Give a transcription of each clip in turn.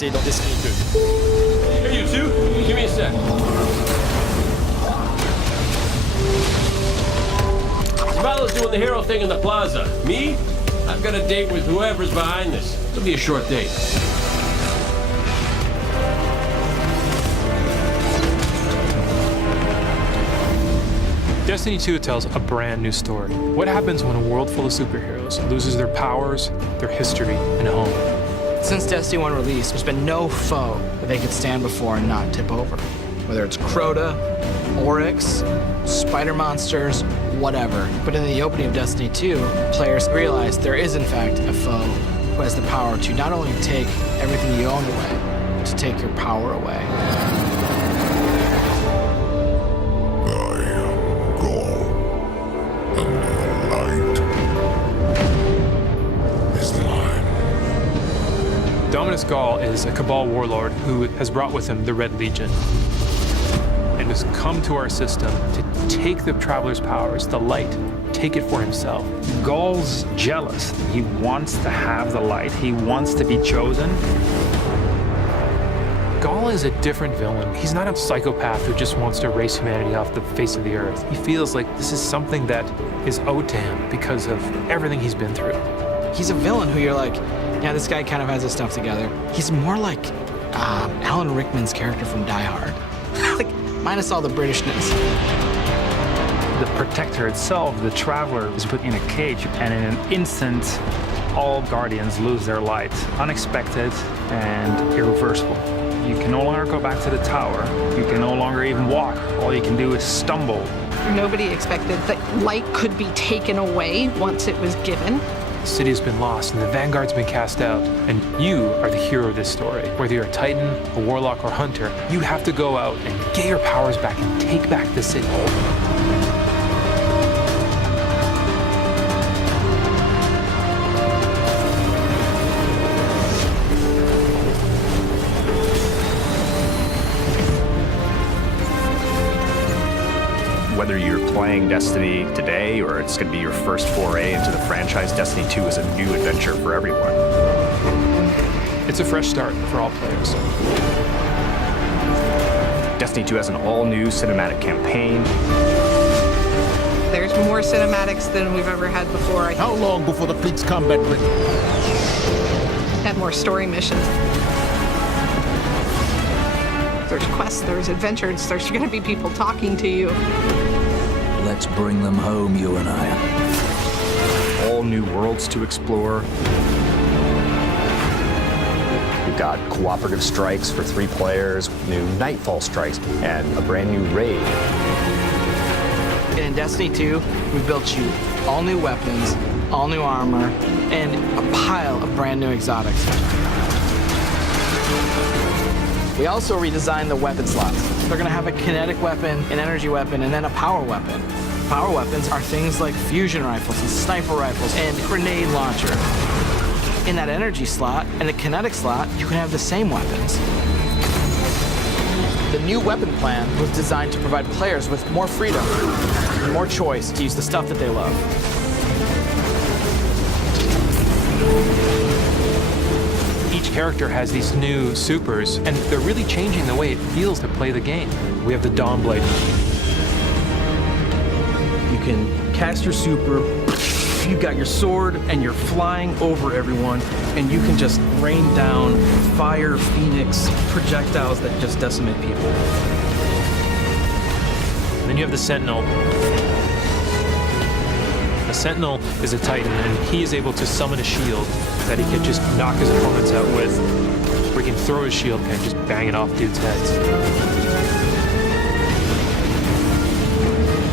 passé dans Destiny 2. Hey, you two, give me a sec. Zavallo's doing the hero thing in the plaza. Me? I've got a date with whoever's behind this. It'll be a short date. Destiny 2 tells a brand new story. What happens when a world full of superheroes loses their powers, their history, and home? Since Destiny 1 release, there's been no foe that they could stand before and not tip over. Whether it's Crota, Oryx, spider monsters, whatever. But in the opening of Destiny 2, players realize there is in fact a foe who has the power to not only take everything you own away, but to take your power away. Dominus Gall is a Cabal warlord who has brought with him the Red Legion and has come to our system to take the Traveler's powers, the light, take it for himself. Gall's jealous. He wants to have the light. He wants to be chosen. Gall is a different villain. He's not a psychopath who just wants to erase humanity off the face of the earth. He feels like this is something that is owed to him because of everything he's been through. He's a villain who you're like, yeah, this guy kind of has his stuff together. He's more like Alan Rickman's character from Die Hard. Like, minus all the Britishness. The Protector itself, the Traveler, is put in a cage, and in an instant, all Guardians lose their light. Unexpected and irreversible. You can no longer go back to the tower. You can no longer even walk. All you can do is stumble. Nobody expected that light could be taken away once it was given. The city has been lost and the Vanguard's been cast out, and you are the hero of this story. Whether you're a Titan, a Warlock, or Hunter, you have to go out and get your powers back and take back the city. Whether you're playing Destiny today or it's going to be your first foray into the franchise, Destiny 2 is a new adventure for everyone. It's a fresh start for all players. Destiny 2 has an all-new cinematic campaign. There's more cinematics than we've ever had before. How long before the fleet's combat ready? And more story missions. There's quests, there's adventures, there's going to be people talking to you. Let's bring them home, you and I. All new worlds to explore. We've got cooperative strikes for 3 players, new Nightfall strikes, and a brand new raid. And in Destiny 2, we built you all new weapons, all new armor, and a pile of brand new exotics. We also redesigned the weapon slots. They're gonna have a kinetic weapon, an energy weapon, and then a power weapon. Power weapons are things like fusion rifles and sniper rifles and grenade launcher. In that energy slot and the kinetic slot, you can have the same weapons. The new weapon plan was designed to provide players with more freedom and more choice to use the stuff that they love. Each character has these new supers, and they're really changing the way it feels to play the game. We have the Dawnblade. You can cast your super, you've got your sword, and you're flying over everyone, and you can just rain down fire, phoenix, projectiles that just decimate people. And then you have the Sentinel. A Sentinel is a Titan, and he is able to summon a shield that he can just knock his opponents out with, or he can throw his shield and just bang it off dudes' heads.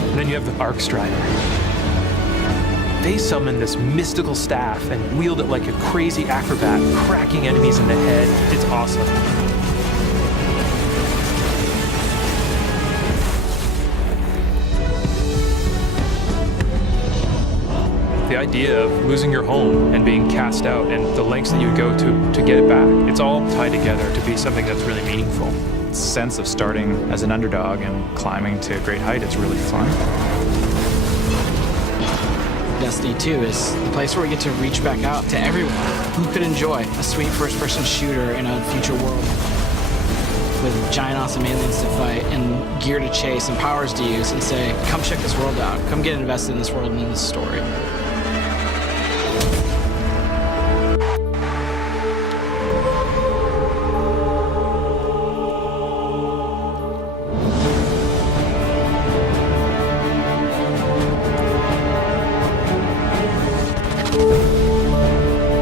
And then you have the Arc Strider. They summon this mystical staff and wield it like a crazy acrobat, cracking enemies in the head. It's awesome. The idea of losing your home and being cast out and the lengths that you would go to get it back, it's all tied together to be something that's really meaningful. The sense of starting as an underdog and climbing to a great height is really fun. Destiny 2 is the place where we get to reach back out to everyone who could enjoy a sweet first-person shooter in a future world with giant awesome aliens to fight and gear to chase and powers to use, and say, come check this world out. Come get invested in this world and in this story.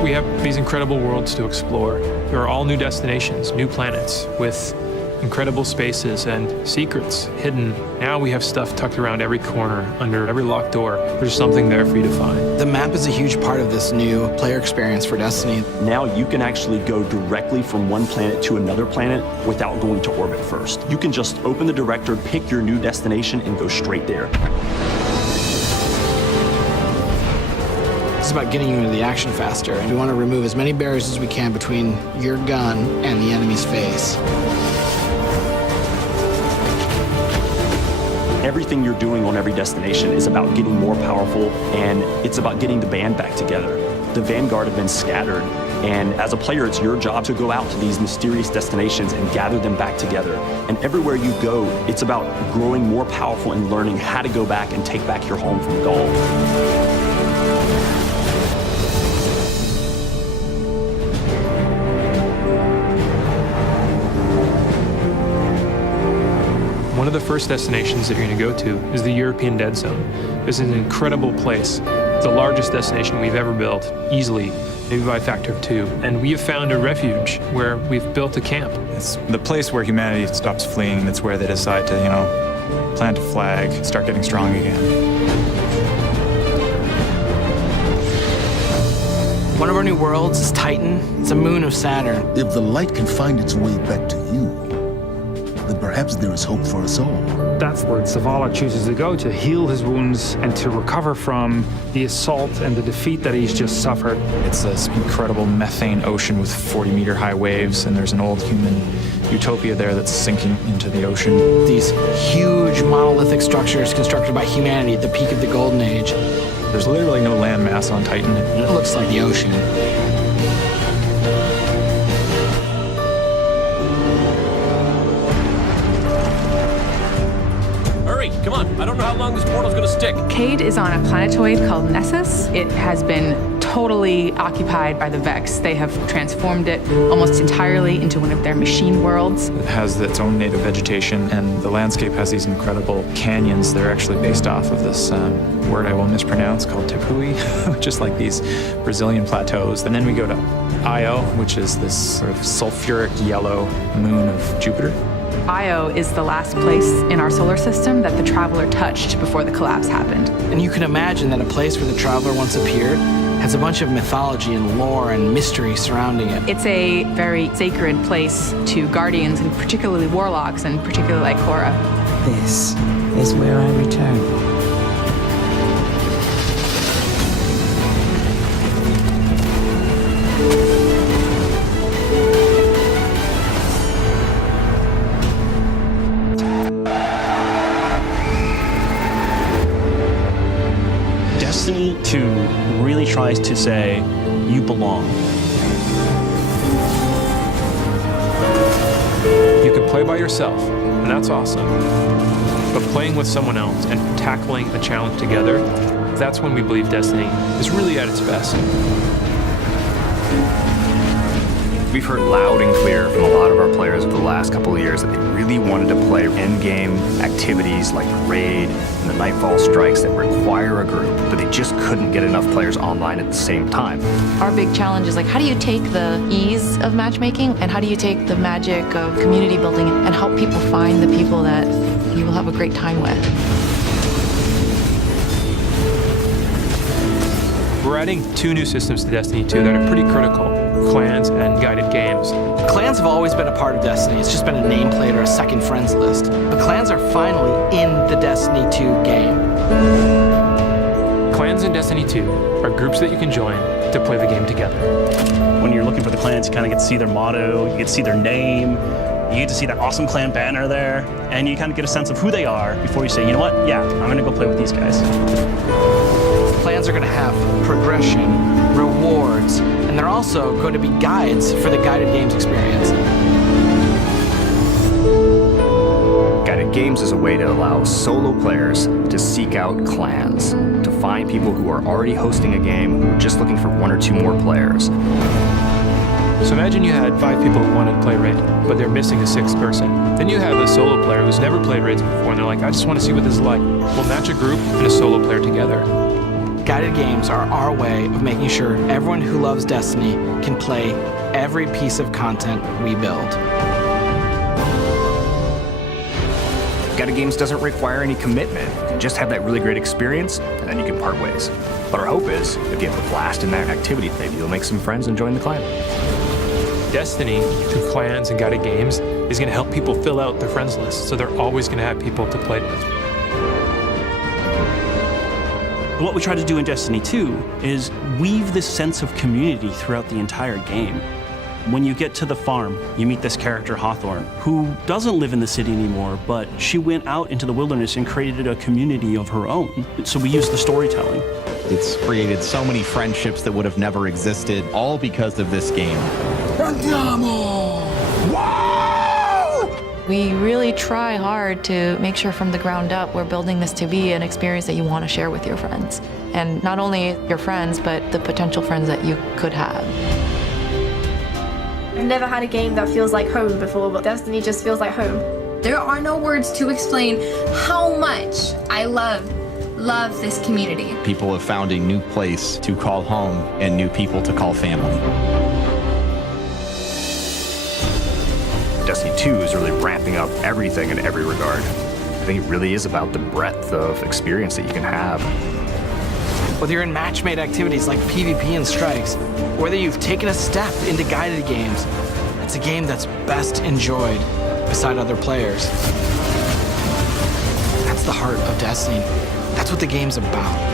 We have these incredible worlds to explore. There are all new destinations, new planets with incredible spaces and secrets hidden. Now we have stuff tucked around every corner, under every locked door. There's something there for you to find. The map is a huge part of this new player experience for Destiny. Now you can actually go directly from one planet to another planet without going to orbit first. You can just open the director, pick your new destination, and go straight there. It's about getting you into the action faster, and we want to remove as many barriers as we can between your gun and the enemy's face. Everything you're doing on every destination is about getting more powerful, and it's about getting the band back together. The Vanguard have been scattered, and as a player, it's your job to go out to these mysterious destinations and gather them back together. And everywhere you go, it's about growing more powerful and learning how to go back and take back your home from Gaul. One of the first destinations that you're going to go to is the European Dead Zone. This is an incredible place. It's the largest destination we've ever built, easily, maybe by a factor of 2. And we have found a refuge where we've built a camp. It's the place where humanity stops fleeing. It's where they decide to, plant a flag, start getting strong again. One of our new worlds is Titan. It's a moon of Saturn. If the light can find its way back to you, then perhaps there is hope for us all. That's where Zavala chooses to go to heal his wounds and to recover from the assault and the defeat that he's just suffered. It's this incredible methane ocean with 40-meter high waves, and there's an old human utopia there that's sinking into the ocean. These huge monolithic structures constructed by humanity at the peak of the Golden Age. There's literally no land mass on Titan. It looks like the ocean. Come on, I don't know how long this portal's gonna stick. Cade is on a planetoid called Nessus. It has been totally occupied by the Vex. They have transformed it almost entirely into one of their machine worlds. It has its own native vegetation, and the landscape has these incredible canyons. They're actually based off of this word I will mispronounce called Tepui, which is like these Brazilian plateaus. And then we go to Io, which is this sort of sulfuric yellow moon of Jupiter. Io is the last place in our solar system that the Traveler touched before the collapse happened. And you can imagine that a place where the Traveler once appeared has a bunch of mythology and lore and mystery surrounding it. It's a very sacred place to Guardians, and particularly Warlocks, and particularly Ikora. This is where I return. Destiny 2 really tries to say, you belong. You can play by yourself, and that's awesome. But playing with someone else and tackling a challenge together, that's when we believe Destiny is really at its best. We've heard loud and clear from a lot of our players over the last couple of years that they really wanted to play endgame activities like the raid and the Nightfall strikes that require a group, but they just couldn't get enough players online at the same time. Our big challenge is like, how do you take the ease of matchmaking and how do you take the magic of community building and help people find the people that you will have a great time with? We're adding 2 new systems to Destiny 2 that are pretty critical: clans and guided games. Clans have always been a part of Destiny. It's just been a nameplate or a second friends list. But clans are finally in the Destiny 2 game. Clans in Destiny 2 are groups that you can join to play the game together. When you're looking for the clans, you kind of get to see their motto, you get to see their name, you get to see that awesome clan banner there, and you kind of get a sense of who they are before you say, you know what, yeah, I'm gonna go play with these guys. Plans are going to have progression, rewards, and they're also going to be guides for the guided games experience. Guided games is a way to allow solo players to seek out clans, to find people who are already hosting a game who are just looking for 1 or 2 more players. So imagine you had 5 people who wanted to play raid, but they're missing a 6th person. Then you have a solo player who's never played raids before, and they're like, I just want to see what this is like. We'll match a group and a solo player together. Guided games are our way of making sure everyone who loves Destiny can play every piece of content we build. Guided games doesn't require any commitment. You can just have that really great experience, and then you can part ways. But our hope is, if you have a blast in that activity, maybe you'll make some friends and join the clan. Destiny, through clans and guided games, is going to help people fill out their friends list, so they're always going to have people to play with. What we try to do in Destiny 2 is weave this sense of community throughout the entire game. When you get to the farm, you meet this character, Hawthorne, who doesn't live in the city anymore, but she went out into the wilderness and created a community of her own. So we use the storytelling. It's created so many friendships that would have never existed, all because of this game. We really try hard to make sure from the ground up we're building this to be an experience that you want to share with your friends. And not only your friends, but the potential friends that you could have. I've never had a game that feels like home before, but Destiny just feels like home. There are no words to explain how much I love this community. People have found a new place to call home and new people to call family. Destiny 2 is really ramping up everything in every regard. I think it really is about the breadth of experience that you can have. Whether you're in match-made activities like PvP and strikes, whether you've taken a step into guided games, it's a game that's best enjoyed beside other players. That's the heart of Destiny. That's what the game's about.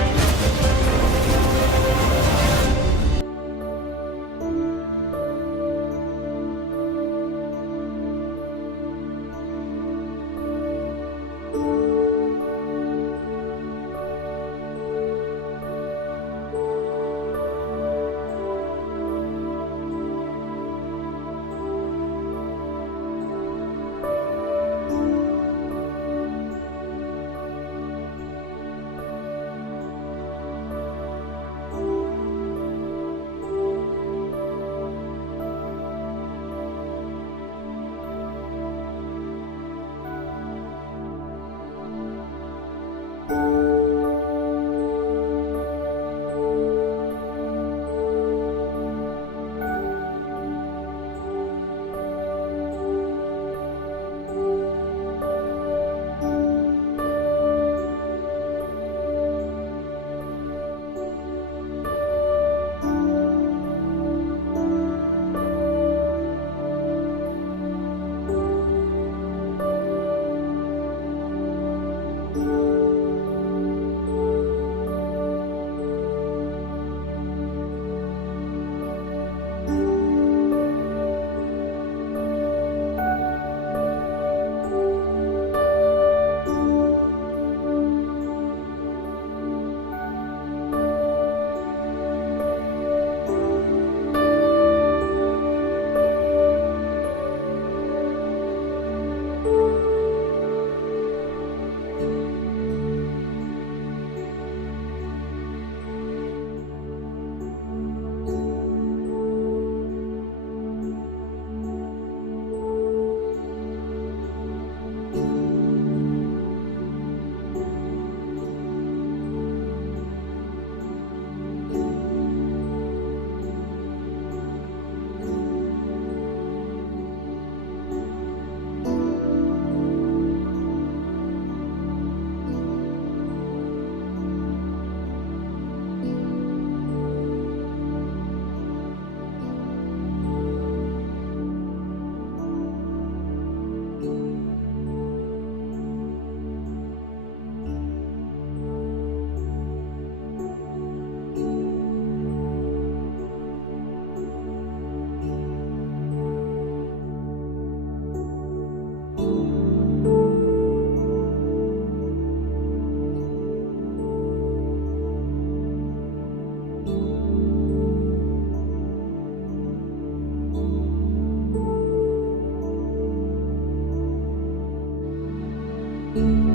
you.